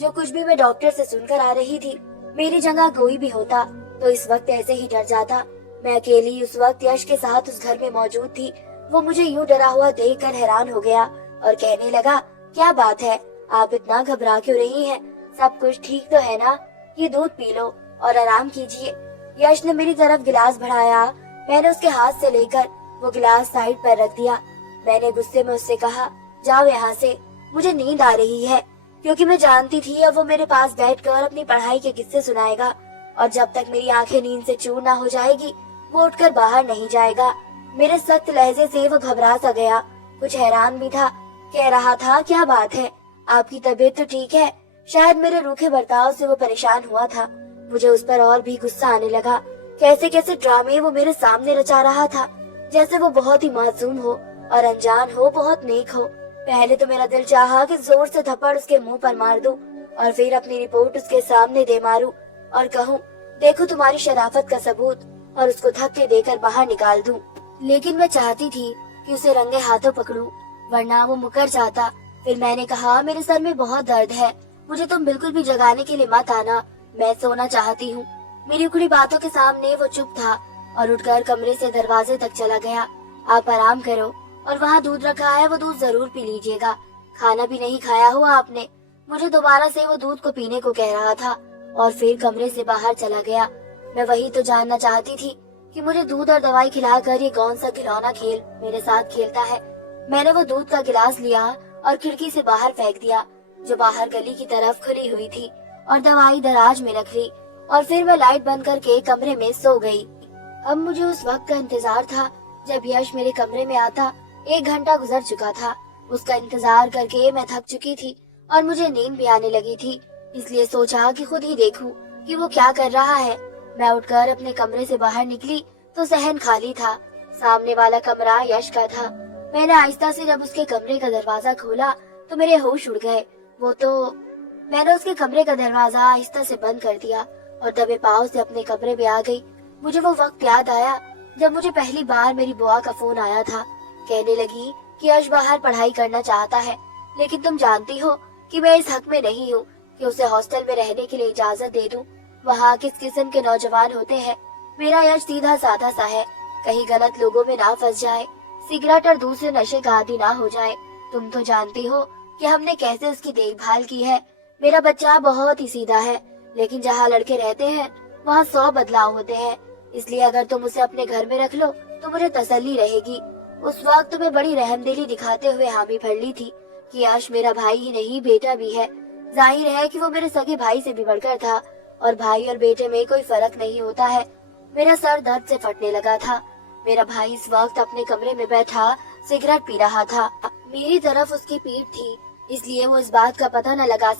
जो कुछ भी मैं डॉक्टर से सुनकर आ रही थी, मेरी जगह कोई भी होता तो इस वक्त ऐसे ही डर जाता। मैं अकेली उस वक्त यश के साथ उस घर में मौजूद थी। वो मुझे यूं डरा हुआ देखकर हैरान हो गया और कहने लगा, क्या बात है, आप इतना घबरा क्यों रही हैं? सब कुछ ठीक तो है ना? ये दूध पी लो और आराम कीजिए। यश ने मेरी तरफ गिलास बढ़ाया। मैंने उसके हाथ से लेकर वो गिलास साइड पर रख दिया। मैंने गुस्से में उससे कहा, जाओ यहाँ से, मुझे नींद आ रही है। क्योंकि मैं जानती थी अब वो मेरे पास बैठकर अपनी पढ़ाई के किस्से सुनाएगा और जब तक मेरी आंखें नींद से चूर ना हो जाएगी वो उठकर बाहर नहीं जाएगा। मेरे सख्त लहजे से वो घबरा सा गया, कुछ हैरान भी था। कह रहा था, क्या बात है, आपकी तबीयत तो ठीक है? शायद मेरे रूखे बर्ताव से वो परेशान हुआ था। मुझे उस पर और भी गुस्सा आने लगा। कैसे कैसे ड्रामे वो मेरे सामने रचा रहा था, जैसे वो बहुत ही मासूम हो और अनजान हो, बहुत नेक हो। पहले तो मेरा दिल चाहा कि जोर से थप्पड़ उसके मुंह पर मार दूं और फिर अपनी रिपोर्ट उसके सामने दे मारूं और कहूं, देखो तुम्हारी शराफत का सबूत, और उसको धक्के देकर बाहर निकाल दूं। लेकिन मैं चाहती थी कि उसे रंगे हाथों पकड़ूं, वरना वो मुकर जाता। फिर मैंने कहा, मेरे सर में बहुत दर्द है, मुझे तुम बिल्कुल भी जगाने के लिए मत आना, मैं सोना चाहती हूँ। मेरी उखड़ी बातों के सामने वो चुप था और उठकर कमरे से दरवाजे तक चला गया। आप आराम करो और वहाँ दूध रखा है, वो दूध जरूर पी लीजिएगा। खाना भी नहीं खाया हुआ आपने? मुझे दोबारा से वो दूध को पीने को कह रहा था और फिर कमरे से बाहर चला गया। मैं वही तो जानना चाहती थी कि मुझे दूध और दवाई खिलाकर ये कौन सा खिलौना खेल मेरे साथ खेलता है। मैंने वो दूध का गिलास लिया और खिड़की से बाहर फेंक दिया, जो बाहर गली की तरफ खुली हुई थी, और दवाई दराज में रख ली और फिर मैं लाइट बंद करके कमरे में सो गई। अब मुझे उस वक्त का इंतजार था जब यश मेरे कमरे में आता। 1 घंटा गुजर चुका था। उसका इंतजार करके मैं थक चुकी थी और मुझे नींद भी आने लगी थी, इसलिए सोचा कि खुद ही देखूं कि वो क्या कर रहा है। मैं उठकर अपने कमरे से बाहर निकली तो सहन खाली था। सामने वाला कमरा यश का था। मैंने आहिस्ता से जब उसके कमरे का दरवाजा खोला तो मेरे होश उड़ गए। मैंने उसके कमरे का दरवाजा आहिस्ता से बंद कर दिया और दबे पाँव से अपने कमरे में आ गई। मुझे वो वक्त याद आया जब मुझे पहली बार मेरी बुआ का फोन आया था। कहने लगी कि यश बाहर पढ़ाई करना चाहता है, लेकिन तुम जानती हो कि मैं इस हक में नहीं हूँ कि उसे हॉस्टल में रहने के लिए इजाजत दे दूं। वहाँ किस किस्म के नौजवान होते हैं। मेरा यश सीधा साधा सा है, कहीं गलत लोगों में ना फंस जाए, सिगरेट और दूसरे नशे का आदी ना हो जाए। तुम तो जानती हो कि हमने कैसे उसकी देखभाल की है। मेरा बच्चा बहुत ही सीधा है, लेकिन जहाँ लड़के रहते हैं वहाँ 100 बदलाव होते हैं। इसलिए अगर तुम उसे अपने घर में रख लो तो मुझे तसल्ली रहेगी। उस वक्त तुम्हें बड़ी रहमदिली दिखाते हुए हामी भर ली थी कि यश मेरा भाई ही नहीं, बेटा भी है। जाहिर है कि वो मेरे सगे भाई से भी बढ़कर था और भाई और बेटे में कोई फर्क नहीं होता है। मेरा सर दर्द से फटने लगा था। मेरा भाई इस वक्त अपने कमरे में बैठा सिगरेट पी रहा था। मेरी तरफ उसकी पीठ थी, इसलिए वो इस बात का पता न लगा